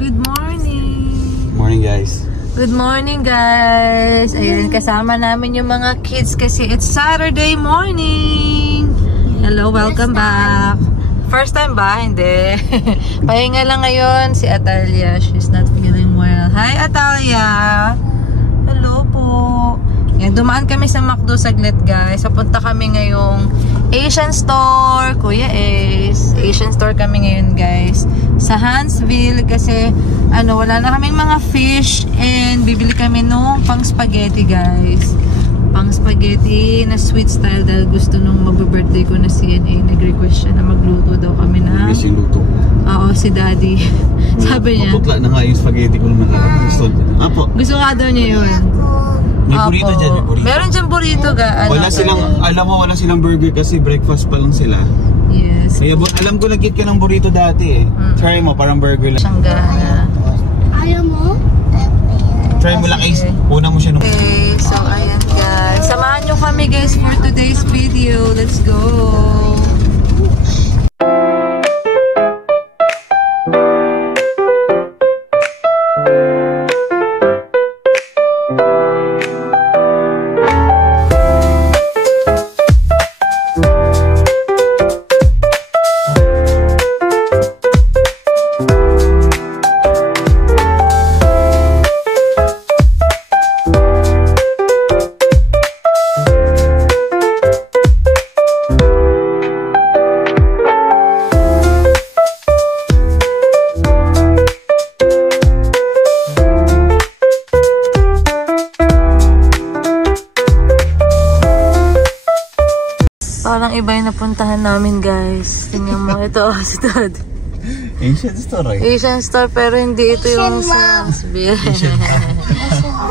Good morning! Morning guys! Good morning guys! Ayun, kasama namin yung mga kids kasi it's Saturday morning! Hello, welcome back! First time ba? Hindi. Pahinga lang ngayon si Atalia. She's not feeling well. Hi Atalia! Hello po! Yan, dumaan kami sa McDo saglit guys. Papunta kami ngayong Asian store. Kuya Ace. Asian store kami ngayon guys. Sa Huntsville kasi wala na kaming mga fish and bibili kami nung pang spaghetti guys. Pang spaghetti na sweet style dahil gusto nung mag-birthday ko na CNA. Nag-request siya na magluto daw kami na. Yes, yung luto. Oo, si Daddy. Sabi niya. Maputla na nga yung spaghetti ko naman. Gusto nga daw niya yun. May burrito dyan, may burrito. Meron dyan burrito ga. Wala silang, alam mo, wala silang burger kasi breakfast pa lang sila. Yes. Kaya alam ko nag-get ka ng burrito dati eh. Try mo, parang burger lang. Shanggana. Ayaw mo? Try mo lang Ace. Una mo siya nung... Okay, so ayan guys. Samahan nyo kami guys for today's video. Let's go! Parang iba yung napuntahan namin guys. Tingnan mo, ito si Dad. Asian store eh. Asian store pero hindi ito yung sa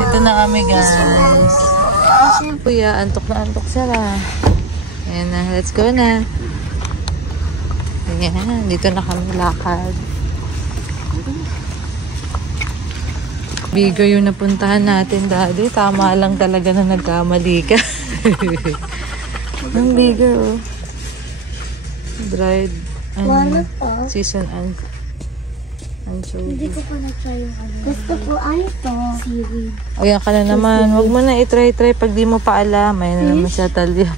dito na kami guys. Kuya, antok na antok sila. Ayan na, let's go na. Ayan, dito na kami lakad. Bigger yung napuntahan natin Daddy. Tama lang talaga na nagkamali ka. Ang bigger oh. Dried season and hindi ko pa na-try yung gusto ko to seaweed. Ayan ka na naman. Huwag mo na i-try pag di mo pa alam. Ayan na naman siya Talia.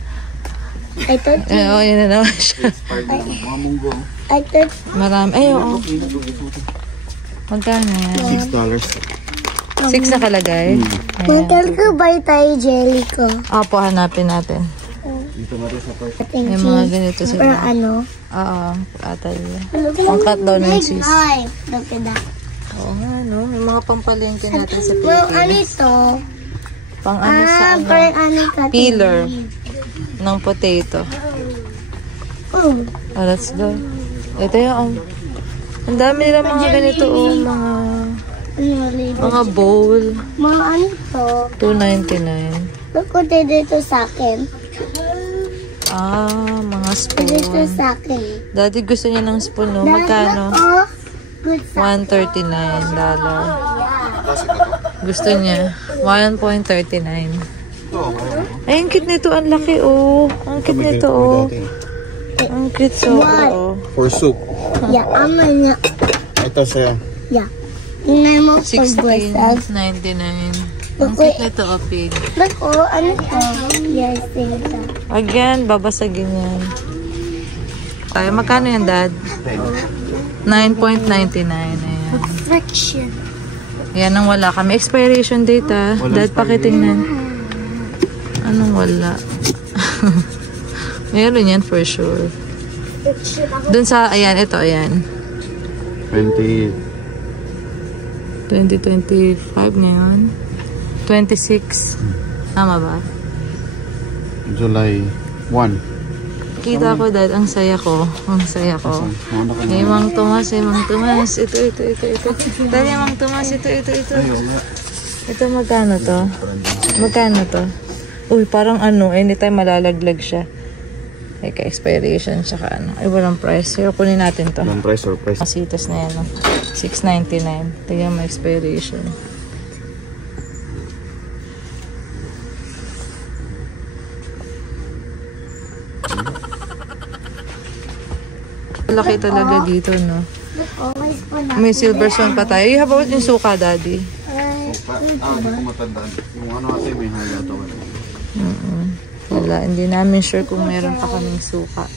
I thought ayan na naman siya. I thought marami. Ay oo. Magkano yan? $6. 6 na kalagay. Uncle ko buy tayo jelly ko. Opo, hanapin natin. May mga ganito sila. Or ano? Oo, Atalia. Pang-cut daw ng cheese. Look at that. Oo nga, no? May mga pampalengke natin sa Well, ano Pilipinas. ito? Pang ano sa parang ano ka? peeler ng potato. Oh. Oh, let's go. Ito yung ang dami nila mga ganito mga bowl. Mga ano to? $2.99. Look ko dito sa akin. Mga spoon. Dito sa akin. Daddy gusto niya ng spoon, no? Magkano? $139. Gusto niya. 1.39. Ay, ang cute nito. Ang laki, oh. Ang cute nito, oh. Ang cute, so, oh. For soup. Yeah, ama niya. Ito siya. Yeah. Tingnan mo. $16.99. Ang cute nito, oh, pig. Look, oh, ano to? Yes, ito. Again, babasagin yan. Tayo, magkano yan, Dad? 9.99. Ayan. Friction. Yan ang wala kami. Expiration date, ah. Dad, pakitingnan. Anong wala? Meron yan for sure. Dun sa, ayan, ito, ayan. 2025 ngayon. 26. Tama ba? July 1. Kita ko Dad, ang saya ko. Ang saya ko. Hey, Mang Tomas, hey, Mang Tomas. Ito. Dali, Mang Tomas, ito. Ito, magkano to? Magkano to? Uy, parang anytime malalaglag siya. Expiration, tsaka Ay, walang price. Pero kunin natin to. Walang price or price? Masitas na yan, no? $6.99. Tignan mo expiration. Laki talaga dito, no? May silver swan pa tayo. How about yung suka, Daddy? Hindi ko matandaan. Yung ano kasi may halo ito. Wala, hindi namin sure kung meron pa kaming suka.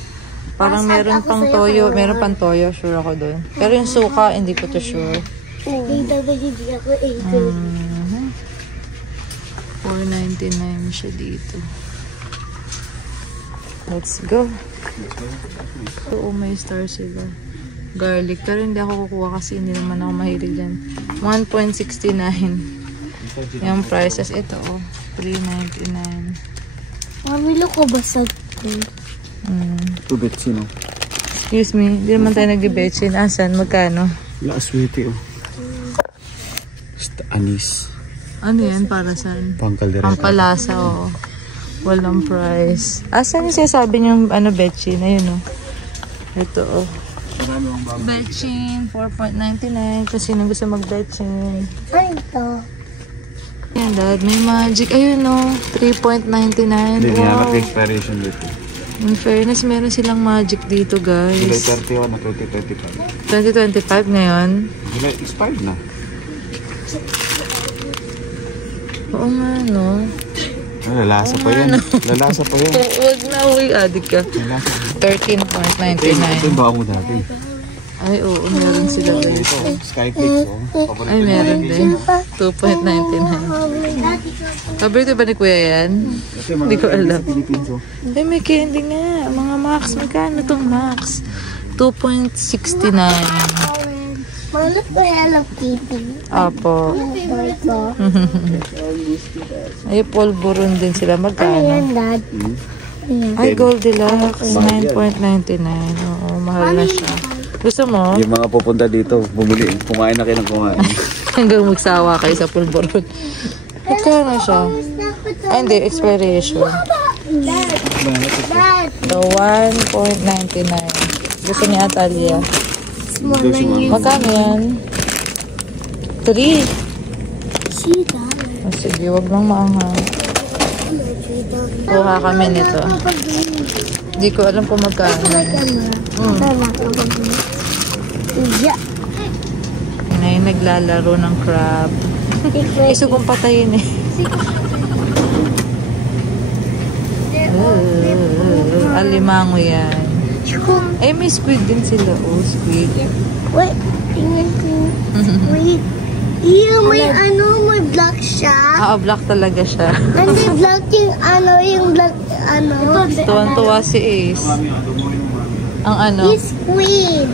Parang meron pang toyo. Meron pang toyo, sure ako doon. Pero yung suka, hindi ko to sure. 4.99 siya dito. Let's go. Oo, may star sila. Garlic. Pero hindi ako kukuha kasi hindi naman ako mahilig dyan. 1.69. Yung prices. Ito, oh. 3.99. Mamilo ko basag ko. Tubetsi, no? Excuse me. Hindi naman tayo nag-betchin. Asan? Magkano? Wala, sweetie, oh. Anis. Ano yan? Para saan? Pangkaldereta. Pampalasa, oo. Walang price. Asan yung sinasabi niyong ano, betchin? Ayun, oh. Ito, oh. Betchin, 4.99. Kasi sino gusto mag-betchin. Ano ito? Yan, Dad. May magic. Ayun, oh. 3.99. Hindi niya Wow. mag-expiration dito. In fairness, meron silang magic dito, July guys. 31 na 2025. 2025 ngayon. July, expired na. Oo nga, no? Lalasa pa yan. Lalasa pa yan. Huwag na, uy, adik ka. Lalasa. 13.99. Ito yung bago mo dati. Ay, oo, meron sila, guys. Ito, Skyflix, oh. Ay, meron din. 2.99. Paborito ba ni Kuya yan? Hindi ko alam. Ay, may candy nga. Mga Max, magkano itong Max? 2.69. Malap ko Hello Kitty. Apo. Ito. Ay, polvoron din sila. Ano Magkano? yan, Dad? Ay, Goldilocks. 9.99. Oo, mahal na siya. Gusto mo? Yung mga pupunta dito, bumili. Kumain na kayo ng kumain. Hanggang magsawa kayo sa polvoron. Magkano siya? Ay, hindi. Expiration. Dad. So, 1.99. Gusto niya Atalia. Small lang yun. Magkano yan? 3. $3. Oh, sige, wag lang maanghang. Kuha kami nito. Hindi ko alam kung magkano. Yeah. Ay, naglalaro ng crab. Iso kong patayin eh. Alimango yan. Ay, may squid din sila. Oh, squid. Wait, tingnan ko. Wait. Iyo, may ano, may black siya. Ah, black talaga siya. Hindi black yung black, Tuwan-tuwa si Ace. Ang ano? It's squid.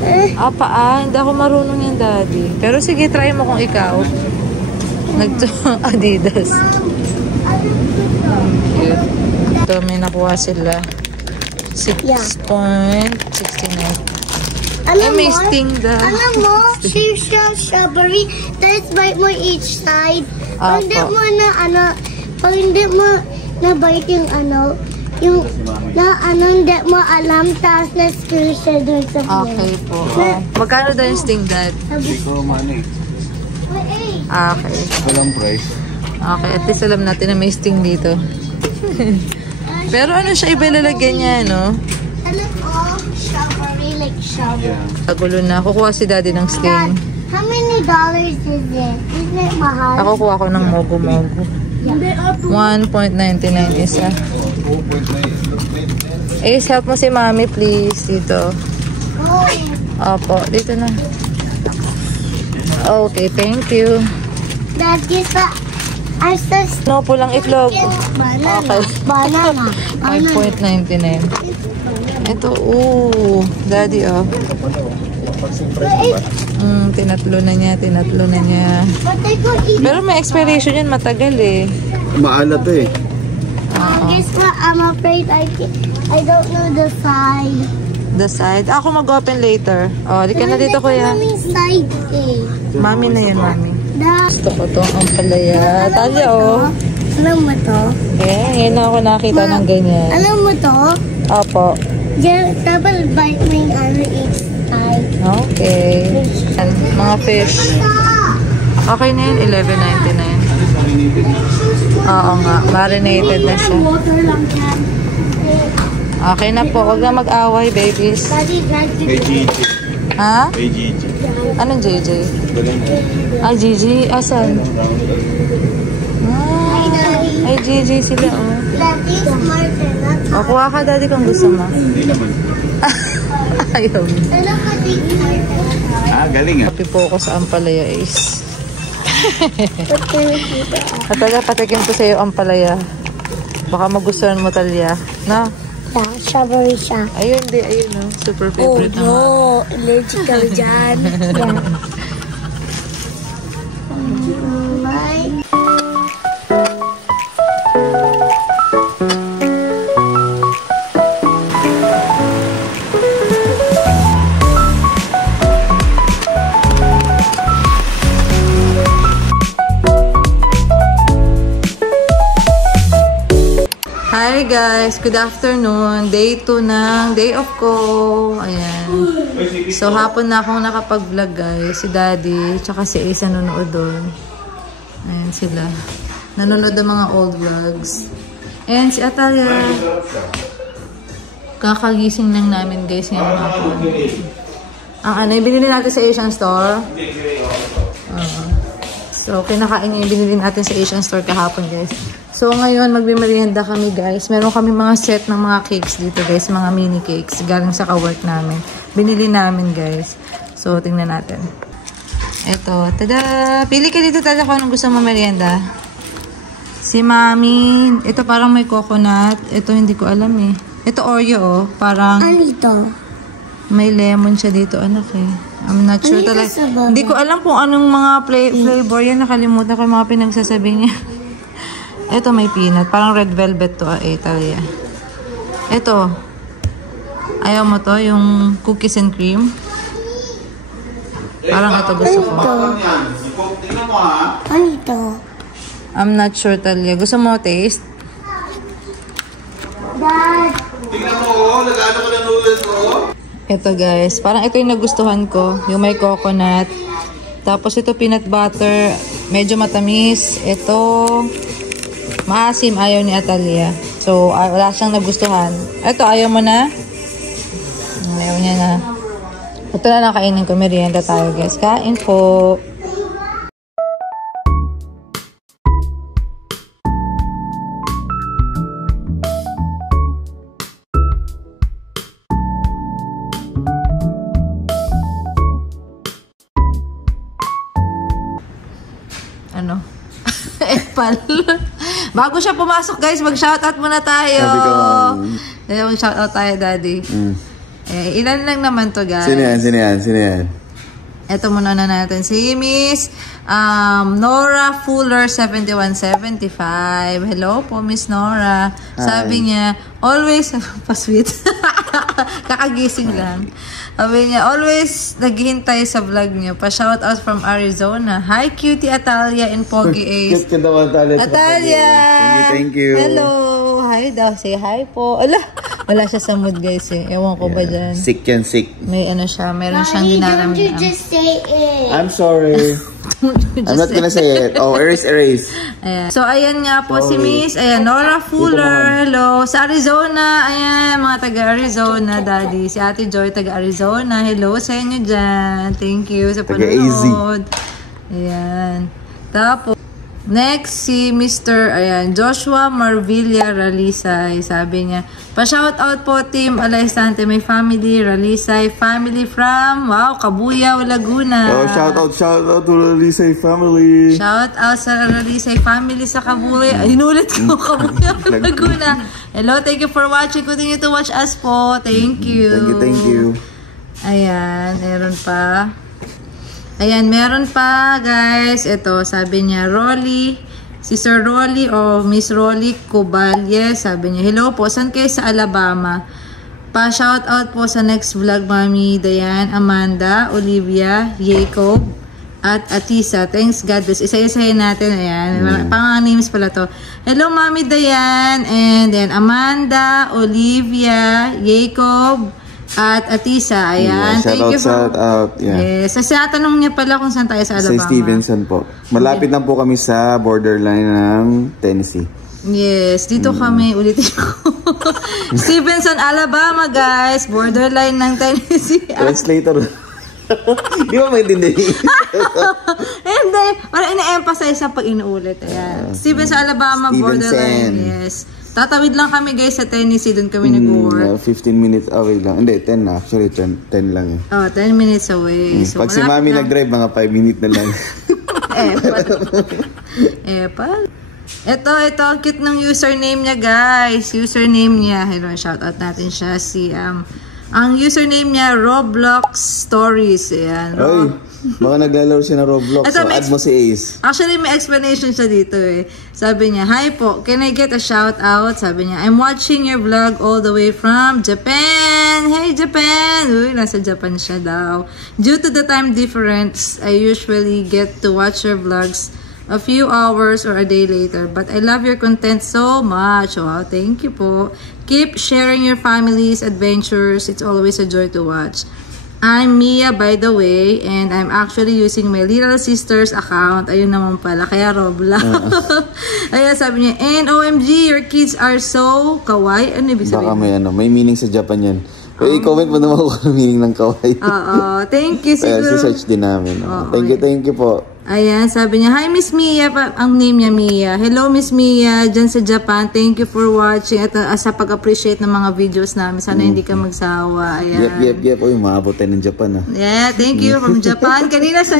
Hindi ako marunong yan, Daddy. Pero sige, try mo kung ikaw. Adidas. Cute. Ito, may nakuha sila. 6.69. Alam may mo, sting daw. Alam mo, strawberry, let's bite mo each side. Pag hindi mo na, pag hindi mo na-bite yung hindi mo alam, tapos na-screw siya doon sa plate. Okay po. Magkano daw yung sting, Dad? Hindi ko mani. Okay. Walang price. Okay, at least alam natin na may sting dito. Pero ano siya, iba lalagyan niya, no? Alam ko, strawberry, like strawberry. Kagulo na. Kukuha si Daddy ng sting. How many dollars is it? Isn't it mahal? Ako kuha ko ng mogo-mogo. 1.99 isa. Ace, help mo si Mami, please. Dito. Opo, dito na. Okay, thank you. Dad, isa. No, pulang itlog. Banana. Okay. Banana. 5.99. Ito, Daddy, oh. Tinatlo na niya. Pero may expiration yan, matagal eh. Maalat eh. Guess what? I'm afraid I don't know the side. The side? Ako mag-open later. Oh, di ka na dito, kuya. Mami side eh. Mami na yun, Mami. Da. Gusto ko to ang palaya. Talya, oh. Alam mo to? Ngayon na ako nakita ng ganyan. Alam mo to? Opo. Double bite mo yung each side. Okay. And mga fish. Okay na yun, $11.99. Oo nga, marinated na siya. Water lang yan. Okay na po, huwag na mag-away, babies. Daddy, May Gigi. Ha? Kay Gigi. Anong JJ? Galing. Ah, Gigi? Asan? Ay, Gigi sila, oh. Daddy is smarter, not O, kuha ka, Daddy, kung gusto mo. Hindi naman. Ayaw. Ano ka din smarter? Ah, galing ah. Happy po ako sa Ampalaya Ace. Ba't ka nakita? At talaga, patikim ko sa'yo Ampalaya. Baka magustuhan mo, Talia. No? Yeah, strawberry siya. Ayun, di. Ayun, no? Super favorite naman. Oh, no. Allergic ka dyan. Yeah. Bye. Hi guys, good afternoon. Day 2 ng day off ko. Ayan. So hapon na akong nakapag-vlog guys. Si Daddy, tsaka si Ace nanonood doon. Ayan sila. Nanonood ng mga old vlogs. Ayan si Atalia. Kakagising lang namin guys ngayong hapon. Ang ano, binili natin sa Asian Store. So kinakain yung binili natin sa Asian Store kahapon guys. So, ngayon, magmimerienda kami, guys. Meron kami mga set ng mga cakes dito, guys. Mga mini cakes. Galing sa ka-work namin. Binili namin, guys. So, tingnan natin. Ito. Tada! Pili ka dito, Tada, kung anong gusto mo merienda. Si Mami. Ito parang may coconut. Ito, hindi ko alam, eh. Ito, Oreo, oh. Parang... Ano ito? May lemon siya dito, anak, eh. I'm not sure talaga. Hindi ko alam kung anong mga flavor yan. Nakalimutan ko yung mga pinagsasabi niya. Ito may peanut. Parang red velvet to. Talia. Ito. Ayaw mo to? Yung cookies and cream? Parang ito gusto ko. Ano ito? I'm not sure, Talia. Gusto mo taste? Dad! Tingnan mo, nag-ano ka ng noodles mo? Ito guys. Parang ito yung nagustuhan ko. Yung may coconut. Tapos ito peanut butter. Medyo matamis. Ito... maasim, ayaw ni Atalia. So, wala siyang nagustuhan. Ito, ayaw mo na? Ayaw niya na. Ito na lang kainin ko. Merienda tayo, guys. Kain po. Ano? Epal. Bago siya pumasok, guys, mag-shoutout muna tayo. Mag-shoutout tayo, Daddy. Ilan lang naman to, guys. Sino yan? Ito muna na natin. Si Miss Nora Fuller 7175. Hello po, Miss Nora. Hi. Sabi niya, always, pa-sweet. Kakagising lang. Sabi niya, always naghihintay sa vlog niyo. Pa-shoutout from Arizona. Hi, cutie Atalia and Pogi Ace. Cute ka daw, Atalia. Thank you. Hello. Hi daw. Say hi po. Wala siya sa mood, guys, eh. Ewan ko ba dyan. Sick yan, sick. May ano siya. Meron siyang dinaramdam. Don't you just say it? I'm sorry. I'm not gonna say it. Oh, erase. Ayan. So, ayan nga po si Miss. Ayan, Nora Fuller. Hello. Sa Arizona. Ayan, mga taga-Arizona, Daddy. Si Ate Joy, taga-Arizona. Hello sa inyo dyan. Thank you sa panonood. Ayan. Tapos, next, si Mr. Ayan, Joshua Marvilla Ralisay. Sabi niya, pa-shoutout po, Team Alaistante. May family, Ralisay family from, wow, Cabuyao, Laguna. Oh, shoutout to Ralisay family. Shoutout sa Ralisay family sa Cabuyao. Hinulit ko, Cabuyao, Laguna. Hello, thank you for watching. Continue to watch us po. Thank you. Thank you. Ayan, meron pa. Ayan, meron pa, guys. Ito, sabi niya, Rolly. Si Sir Rolly o Miss Rolly Cubalye. Sabi niya, hello po, saan kayo sa Alabama? Pa-shoutout po sa next vlog, Mami Dayan, Amanda, Olivia, Jacob, at Atisa. Thanks, God bless. Isa-isahin natin. Ayan. Pang-names pala to. Hello, Mami Dayan. And then, Amanda, Olivia, Jacob, at Atisa, ayan. Yeah, shout out. Yeah. Yes. Kasi natanong niya pala kung saan tayo sa Alabama. Sa Stevenson po. Malapit lang po kami sa borderline ng Tennessee. Yes, dito kami, ulitin ko. Stevenson, Alabama, guys. Borderline ng Tennessee. Translator. Di ba maintindihan? Hindi. Parang ina-emphasize sa pag inuulit. Ayan. Steven sa Alabama, borderline. Yes. Tatawid lang kami guys sa Tennessee. Doon kami nag-work. 15 minutes away lang. Hindi, 10 na. Actually, 10 lang eh. Oh, 10 minutes away. So, pag si mami nag-drive, mga 5 minutes na lang. Epal. Ito, ang cute ng username niya guys. Username niya. Hello, shoutout natin siya. Ang username niya, Roblox Stories. Ayan. Oy, baka naglalaro siya ng Roblox. Ito, so, add mo si Ace. Actually, may explanation siya dito eh. Sabi niya, hi po, can I get a shout out? Sabi niya, I'm watching your vlog all the way from Japan. Hey, Japan! Uy, nasa Japan siya daw. Due to the time difference, I usually get to watch your vlogs a few hours or a day later. But I love your content so much. Wow, thank you po. Keep sharing your family's adventures. It's always a joy to watch. I'm Mia, by the way, and I'm actually using my little sister's account. Ayun naman pala, kaya Roblox. Ayan, sabi niya, and OMG, your kids are so kawaii. Ano ibig sabihin? Baka may meaning sa Japan yan. I-comment mo naman kung ano meaning ng kawaii. Oo, thank you. Si-search din namin. Thank you po. Ayan, sabi niya, hi Miss Mia, ang name niya Mia. Hello Miss Mia, dyan sa Japan. Thank you for watching at sa pag-appreciate ng mga videos namin. Sana hindi ka magsawa. Ayan. Yep. Uy, maabot tayo ng Japan Yeah, thank you from Japan. Kanina sa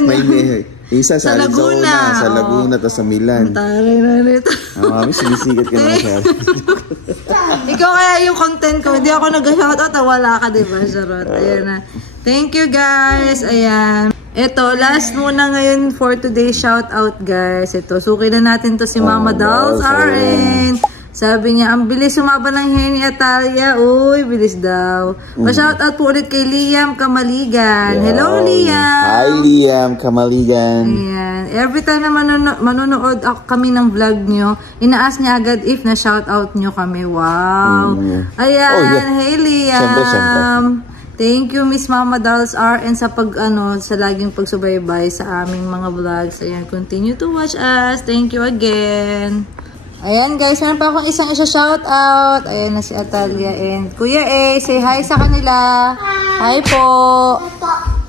isa sa Laguna. Sa Laguna, tapos sa Milan. Taray na rito. Mami, sinisigat ka naman siya. Ikaw kaya yung content ko. Hindi ako nag-shoutout. Wala ka, diba, Charot? Ayan na. Thank you, guys. Ayan. Ito, last muna ngayon for today's shoutout, guys. Ito, suki na natin to si Mama Dolls RN. Sabi niya, ang bilis sumaba ng Henny Atalia. Uy, bilis daw. Pa-shoutout po ulit kay Liam Kamaligan. Hello, Liam. Hi, Liam Kamaligan. Ayan. Every time na manonood kami ng vlog nyo, ina-ask niya agad if na-shoutout nyo kami. Wow. Ayan. Hey, Liam. Siyempre. Thank you, Miss Mama Dolls RN sa sa laging pagsubaybay sa aming mga vlogs. Ayan, continue to watch us. Thank you again. Ayan guys, meron pa akong isang shoutout. Ayan na si Atalia and Kuya A. Say hi sa kanila. Hi po.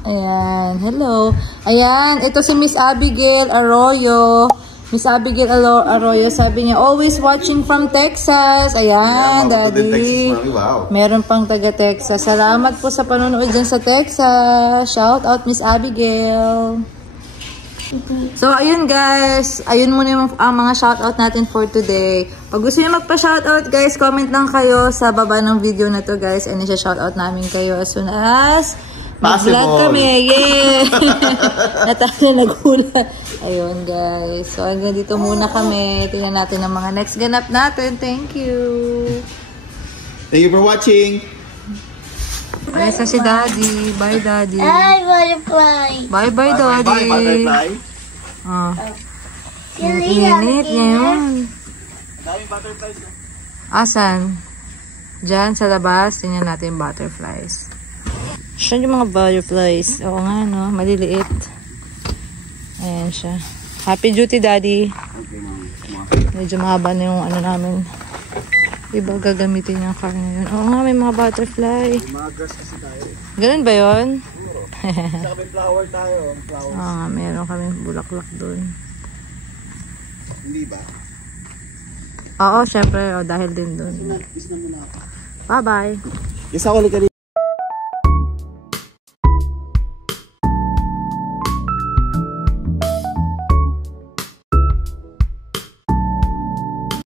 Ayan, hello. Ayan, ito si Miss Abigail Arroyo. Miss Abigail Arroyo, sabi niya, always watching from Texas. Ayan, Daddy. Wow. Meron pang taga-Texas. Salamat po sa panonood dyan sa Texas. Shout out, Miss Abigail. So, ayun guys. Ayun muna ang mga shoutout natin for today. Pag gusto niyo magpa-shoutout, guys, comment lang kayo sa baba ng video na to, guys. And isa-shoutout namin kayo as soon as mag-vlog kami. Yeah! Nataya nagulat. Ayun, guys. So, hanggang dito muna kami. Tingnan natin ang mga next ganap natin. Thank you. Thank you for watching. Ayan sa si Daddy. Bye, Daddy. Hi, butterfly. Bye-bye, Daddy. Bye, butterfly. Init ngayon. Daming butterflies. Asan? Diyan, sa labas. Tingnan natin yung butterflies. Saan yung mga butterflies? Oo nga, no? Maliliit. Ayan siya. Happy duty, Daddy. Medyo mahaba na yung namin. Iba gagamitin yung car ngayon. Oo nga, may mga butterfly. Mga grass kasi tayo. Ganun ba yun? Saka may flower tayo. Flowers. Oo nga, meron kami bulaklak doon. Hindi ba? Oo, syempre. Dahil din doon. Bye-bye. Isa ko